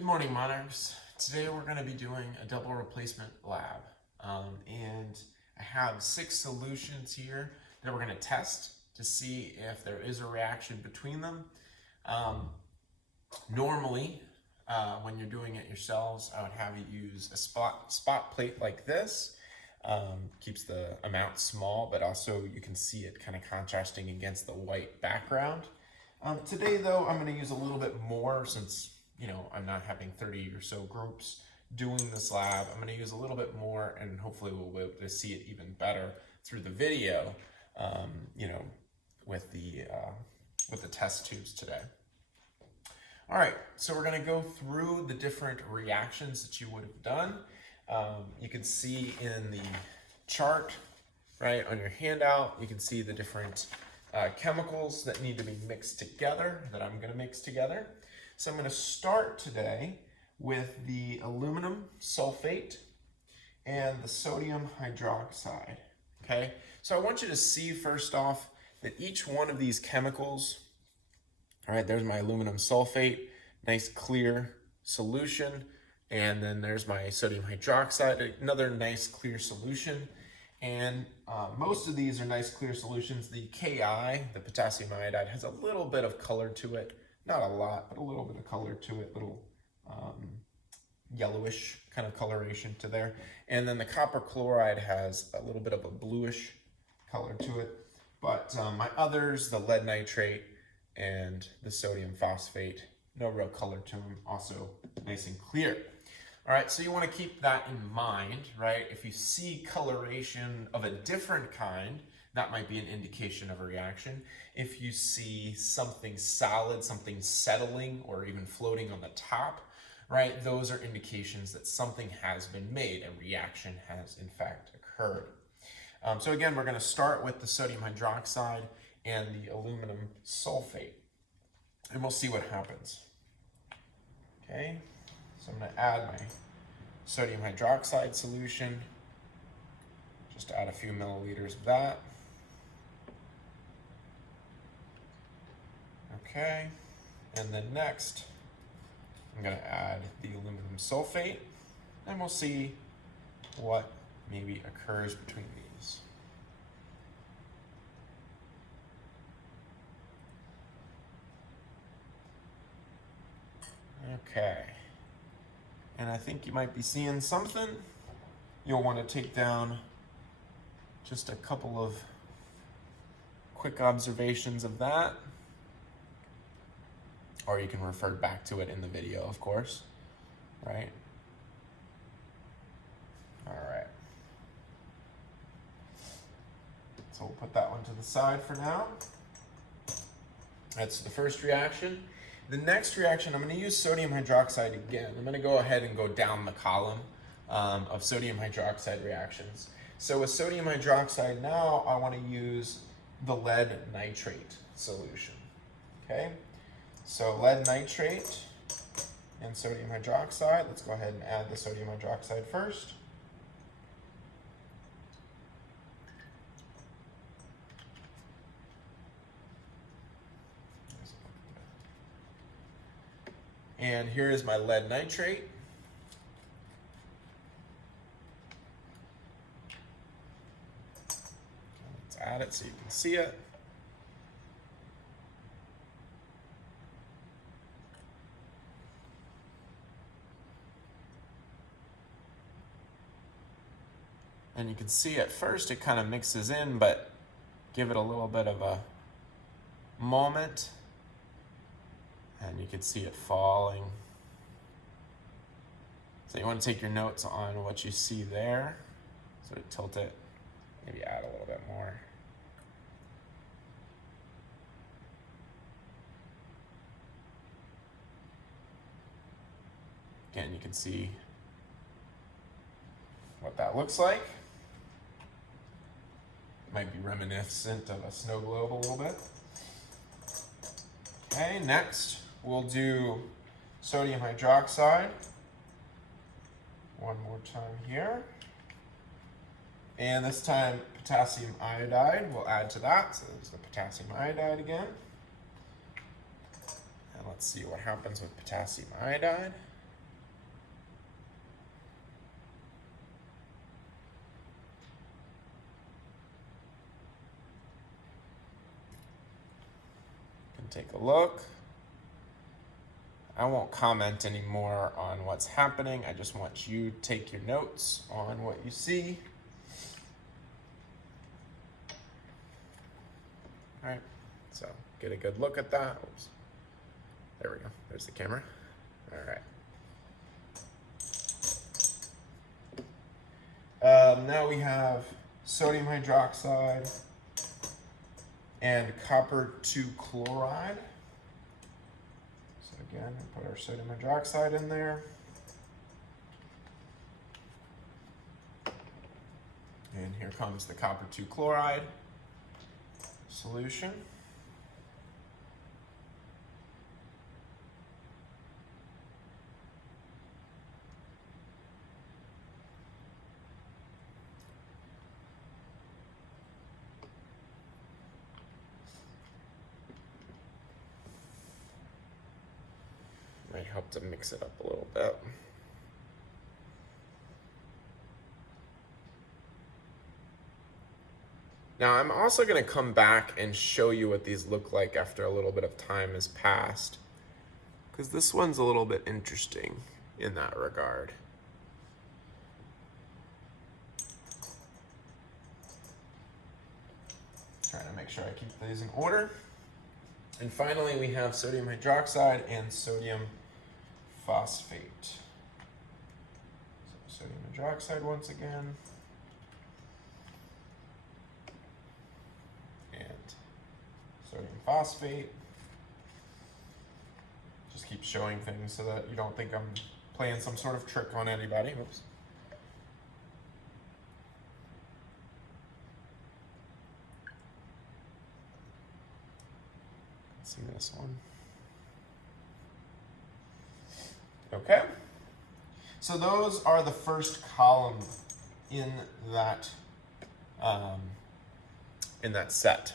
Good morning, Monarchs. Today we're going to be doing a double replacement lab. And I have 6 solutions here that we're going to test to see if there is a reaction between them. Normally, when you're doing it yourselves, I would have you use a spot plate like this. Keeps the amount small, but also you can see it kind of contrasting against the white background. Today though, I'm going to use a little bit more since I'm not having 30 or so groups doing this lab. I'm going to use a little bit more, and hopefully we'll be able to see it even better through the video, with the test tubes today. All right, so we're going to go through the different reactions that you would have done. You can see in the chart, right, on your handout, you can see the different chemicals that need to be mixed together, that I'm going to mix together. So I'm going to start today with the aluminum sulfate and the sodium hydroxide, okay? So I want you to see first off that each one of these chemicals, all right, there's my aluminum sulfate, nice clear solution, and then there's my sodium hydroxide, another nice clear solution. And most of these are nice clear solutions. The Ki, the potassium iodide, has a little bit of color to it. Not a lot, but a little bit of color to it, little yellowish kind of coloration to there. And then the copper chloride has a little bit of a bluish color to it. But my others, the lead nitrate and the sodium phosphate, no real color to them, also nice and clear. All right, so you want to keep that in mind, right? If you see coloration of a different kind, that might be an indication of a reaction. If you see something solid, something settling, or even floating on the top, right, those are indications that something has been made, a reaction has in fact occurred. So again, we're going to start with the sodium hydroxide and the aluminum sulfate, and we'll see what happens. Okay, so I'm going to add my sodium hydroxide solution, just add a few milliliters of that. Okay, and then next, I'm going to add the aluminum sulfate, and we'll see what maybe occurs between these. Okay, and I think you might be seeing something. You'll want to take down just a couple of quick observations of that. Or you can refer back to it in the video, of course, right? All right. So we'll put that one to the side for now. That's the first reaction. The next reaction, I'm going to use sodium hydroxide again. I'm going to go ahead and go down the column of sodium hydroxide reactions. So with sodium hydroxide now, I want to use the lead nitrate solution, okay? So lead nitrate and sodium hydroxide. Let's go ahead and add the sodium hydroxide first. And here is my lead nitrate. Let's add it so you can see it. And you can see at first it kind of mixes in, but give it a little bit of a moment, and you can see it falling. So you want to take your notes on what you see there. So to tilt it, maybe add a little bit more. Again, you can see what that looks like. Might be reminiscent of a snow globe a little bit. Okay, next we'll do sodium hydroxide. One more time here. And this time potassium iodide, we'll add to that. So there's the potassium iodide again. And let's see what happens with potassium iodide. take a look. I won't comment anymore on what's happening. I just want you to take your notes on what you see. All right, so get a good look at that. Oops. There we go, there's the camera. All right. Now we have sodium hydroxide and copper 2 chloride. So again, we put our sodium hydroxide in there. And here comes the copper 2 chloride solution. Might help to mix it up a little bit. Now I'm also going to come back and show you what these look like after a little bit of time has passed, because this one's a little bit interesting in that regard. Trying to make sure I keep these in order. And finally, we have sodium hydroxide and sodium phosphate. So sodium hydroxide once again. And sodium phosphate. Just keep showing things so that you don't think I'm playing some sort of trick on anybody. Oops. See this one. Okay. So those are the first column in that set.